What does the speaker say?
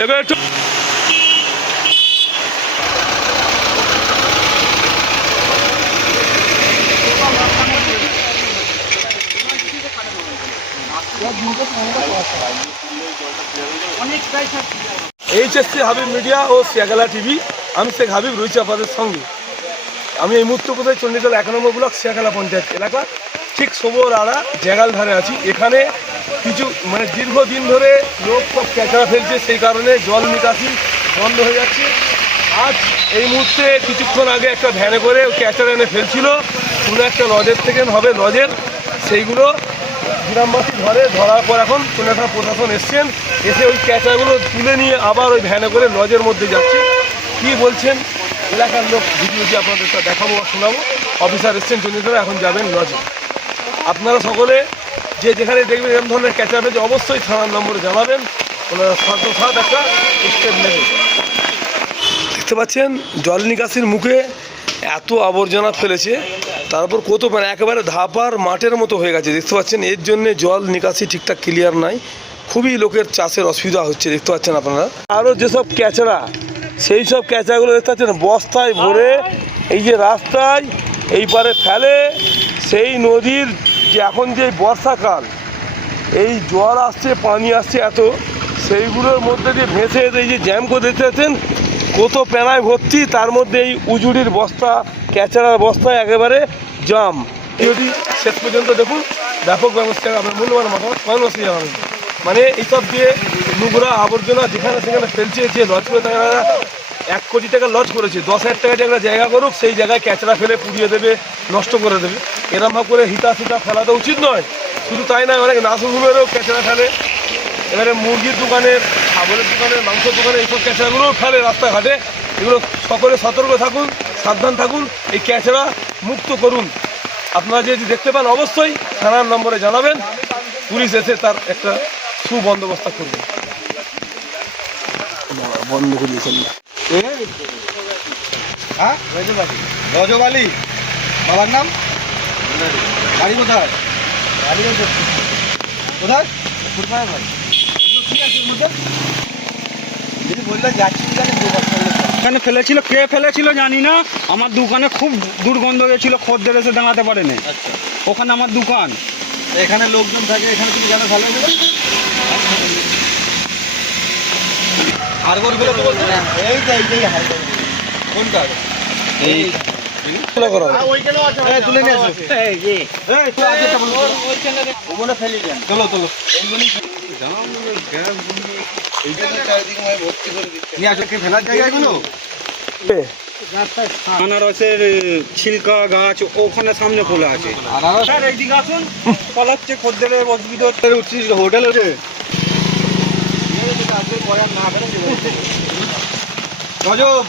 এবার একটু HSC Habib media ও Shiakhala TV, আমি শেখ হাবিব রয়েছি আপনাদের সঙ্গে। আমি এই মুহূর্তে কোথায় চণ্ডীতলা 1 নম্বর ব্লক শিয়াখালা পঞ্চায়েত এলাকা ঠিক সবর আড়া জায়গাল ধারে আছি। এখানে কিছু দীর্ঘদিন ধরে লোক সব ক্যাচড়া ফেলছে, সেই কারণে জল নিকাশি বন্ধ হয়ে যাচ্ছে। আজ এই মুহূর্তে কিছুক্ষণ আগে একটা ভ্যানে করে ক্যাচড়া এনে ফেলছিল কোনো একটা লজের থেকে হবে লজের, সেইগুলো গ্রামবাসী ধরার পর এখন কোনো একটা প্রশাসন এসছেন, এসে ওই ক্যাচড়াগুলো তুলে নিয়ে আবার ওই ভ্যানে করে লজের মধ্যে যাচ্ছে। কি বলছেন এলাকার লোক ভিডিওটি আপনাদের দেখাবো বা শোনাবো। অফিসার এসছেন চণ্ডীতলা, এখন যাবেন লজে। আপনারা সকলে যে যেখানে দেখবেন এরকম ধরনের ক্যাচড়া ফেলছে অবশ্যই থানার নম্বরে জানাবেন, ওনারা সাথে একটা স্টেপ নেবেন। দেখতে পাচ্ছেন জল নিকাশির মুখে এত আবর্জনা ফেলেছে, তারপর কত একেবারে ধাপার মাঠের মতো হয়ে গেছে। দেখতে পাচ্ছেন এর জন্য জল নিকাশি ঠিকঠাক ক্লিয়ার নাই, খুবই লোকের চাষের অসুবিধা হচ্ছে। দেখতে পাচ্ছেন আপনারা আরও যেসব ক্যাচড়া, সেই সব ক্যাচড়াগুলো দেখতে পাচ্ছেন বস্তায় ভরে এই যে রাস্তায় এই পারে ফেলে। সেই নদীর যে এখন যে বর্ষাকাল, এই জল আসছে পানি আসছে এত, সেইগুলোর মধ্যে দিয়ে ভেসে এই যে জ্যাম করে দেখতে পাচ্ছেন কত প্যানায় ভর্তি, তার মধ্যে এই উজুড়ির বস্তা ক্যাচড়ার বস্তায় একেবারে জাম। যদি শেষ পর্যন্ত দেখুন ব্যাপক ব্যবস্থা আপনার মূল্যবান মানুষ জানাবেন। এইসব দিয়ে নোংরা আবর্জনা যেখানে সেখানে ফেলছে, যে লজ করে তারা 1 কোটি টাকা লজ করেছে, 10,000 টাকা যে একটা জায়গা করুক, সেই জায়গায় ক্যাচড়া ফেলে পুড়িয়ে দেবে, নষ্ট করে দেবে। এরমভাবে করে হিতা ফেলা তো উচিত নয়। শুধু তাই নয়, অনেক নার্সিংহোমেরও ক্যাচড়া ফেলে, এবারে মুরগির দোকানের, ছাগলের দোকানের, মাংসের দোকানে এইসব ক্যাচড়াগুলোও ফেলে রাস্তাঘাটে। এগুলো সকলে সতর্ক থাকুন, সাবধান থাকুন, এই ক্যাচড়া মুক্ত করুন। আপনারা যদি দেখতে পান অবশ্যই থানার নম্বরে জানাবেন, পুলিশ এসে তার একটা সুবন্দোবস্ত করবে। বন্ধ করিয়েছেন রজবালি বাবার নাম, বাড়ি কোথায়? কোথায় এখানে ফেলেছিল, কে ফেলেছিল জানি না। আমার দোকানে খুব দুর্গন্ধ হয়েছিল, খদ্দের এসে দাঁড়াতে পারেনি। আচ্ছা, ওখানে আমার দোকান, এখানে লোকজন থাকে, এখানে তুমি জানো ভালো করে হারবার গুলো তো বলতে না, এই হারবার কোনটা এই তুলে নিয়ে আসো, ওগুলো ফেলে দেন। চলো ফেলার জায়গাগুলো আনারসের ছিলকা গাছ ওখানে সামনে খোলা আছে। এইদিকে আসুন, পালাচ্ছে খদ্দের অসুবিধা উঠছিস হোটেল আছে গজব।